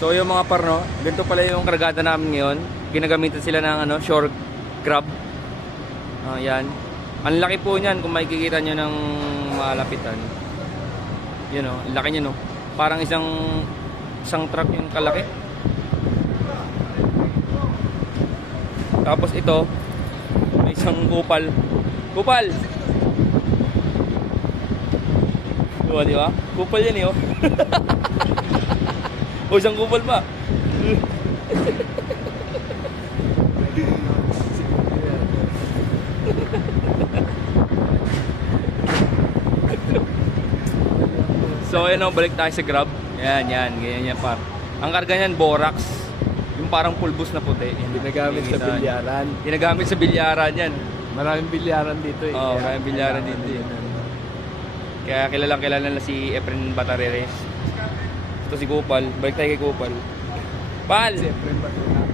So yung mga parno, ganito pala yung karagada namin ngayon. Ginagamitan sila ng shore crab. Yan. Ang laki po niyan kung makikita nyo ng malapitan. Yun o, ang laki niya no. Parang isang truck yung kalaki. Tapos ito, may isang kupal. Kupal! Di ba? Kupal yan eh oh. O isang kupal pa. So ayun o, balik tayo sa grab. Yan, ganyan yan par. Ang karga niyan, borax. Yung parang pulbos na puti. Ginagamit sa bilyaran. Ginagamit sa bilyaran yan. Maraming bilyaran dito eh. Oo, maraming bilyaran dito eh. Kaya kilala na si Efren Batareres. Ito si Kupal. Balik tayo kay Kupal. Pal! Si Efren Batareres.